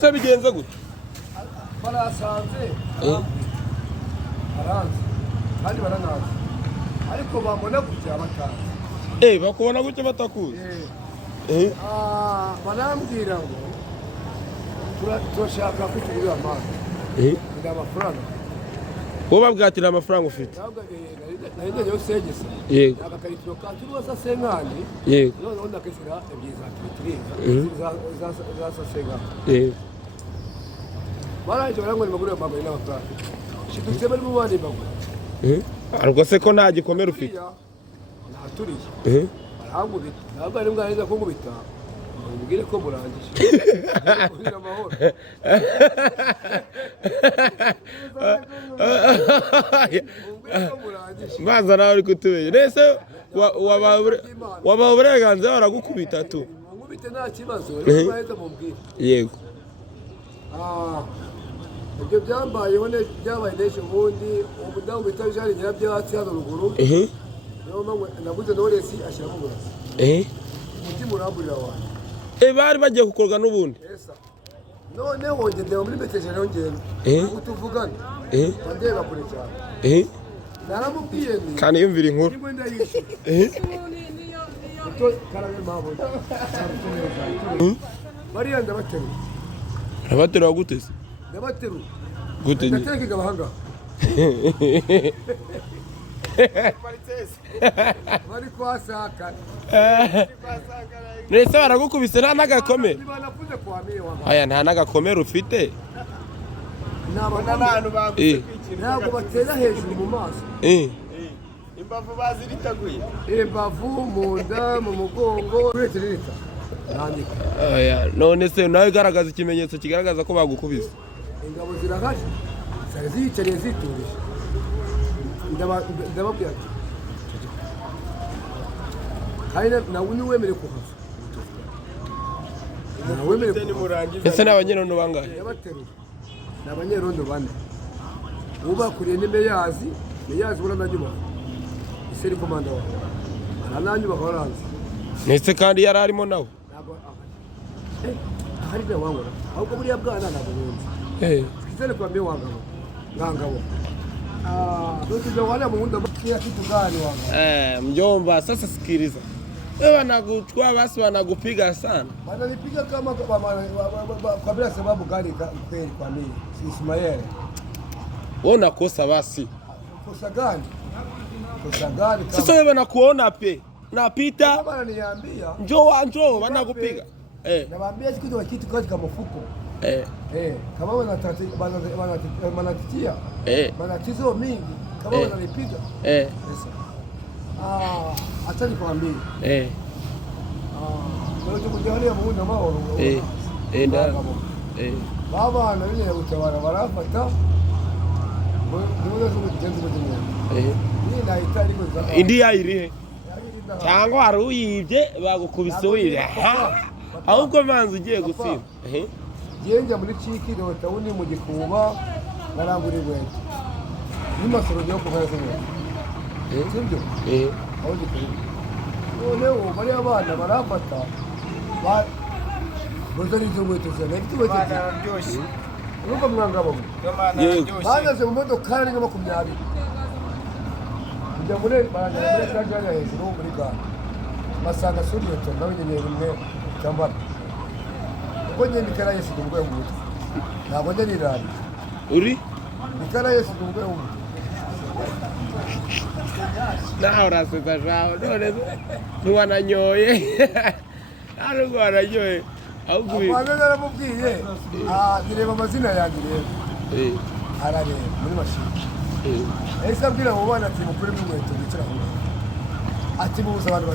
Se bigenze gute barasanze baranze kandi baranazi ariko bambona gutya batazi bakubona gutya batakuzi barambwira ngo turashaka kwitugurira amazi nda amafaranga wowe babwatira amafaranga ufite nahinde yo segesa yego agakayitiro ka turuwasa senkani yego none ndakisira ebyiza tubiringa za senga yego baraje barangwa maguru y'amabuye n'amafaranga shitutse bari mu bandi bagura ariko se ko nta gikomere ufite naturiye barangubita ntabwo ari mbwa neza ko ngubita mubwire ko murangije kugira amahoro maza nawe uri kutubeye nese wabaha uburenganzira baragukubita tu nkubite nta kibazo rero bahita mubwire yego ibyo byambayeho byabaye n'ejo bundi umudamu bita Jean Nyirabyatsi hano ruguru niyo mpamvu naguze Knowless ashyiramo uburasi umutima uramburira wanjye bari bagiye gukorwa n'ubundi noneho ngenda muri meteje rero ngenda ubu tuvugana ndeba kure cyane naramubwiye ni kandi yumvira inkuru nimwe ndayishyura karabe mpamvu bariya ndabaterura arabaterura gute se ndabaterura gute ndatekega abahanga bari kwasaka nese baragukubise nta n'agakomere banavuze kwa miye wa aya nta n'agakomere ufite ntabwo batera hejuru mu maso imbavu baziritaguye imbavu mu nda mu mugongo kwetirita nandika none se nawe igaragaza ikimenyetso kigaragaza ko bagukubise ingabo zirahari zari ziyicariye ziturije ndababwira ati kandi nawe niwemere kuhava nawemere kuhava ese ni abanyerondo bangahe yabaterura ni abanyerondo bane ubakuriye ni meyazi urananyubaha ise ari komanda wawe arananyubaha waranze nese kandi yari arimo nawe ntabwo ahari nawe wangora ahubwo buriya bwana ntabwo bunzi twizere kwa mbe wangabo ngangabo ndio wale muunda kila kitu gani wanga mjomba sasa sikiliza wewe wanakuchukua basi wanakupiga sana wananipiga kama kwa bila sababu gani kweli kwa mimi si Ismael wewe unakosa basi kosa gani sasa wewe nakuona pe napita kama ananiambia njoo wanakupiga nawaambia siku ndio kitu katika mfuko kama wanatitia manatizo mingi kama wananipiga acha nikwambie ndio tukujalia muunda mao baba na yule utawala barafata ndio tukujenza kwenye ni nahitaji kwa indiya irihe cyangwa aruyibye bagukubise wire ahubwo manzi ugiye gusimba genja muri ciki dota uni mu gikuba narangura igwete nimasoro byo kuhaza ngo sibyo aho gikuba none bari abana barafata bozari zo ngwete cyane ifite byose uruko mwangabo banaze mu modoka ari nka 20 kujya muri kajya hejuru muri gare basanga suriyo to nawe nyine rimwe cyambara konye nikara Yesu dumwe mu mutwe ntabwo njye nirari uri nikara Yesu dumwe mu mutwe naho uraseka jaho none ntiwananyoye ntabwo wananyoye ahubwo abana naramubwiye nireba amazina yanjye rero arareba muri mashini ese abwira abo bana ati mukure mu nkweto bicara ati mubuza abantu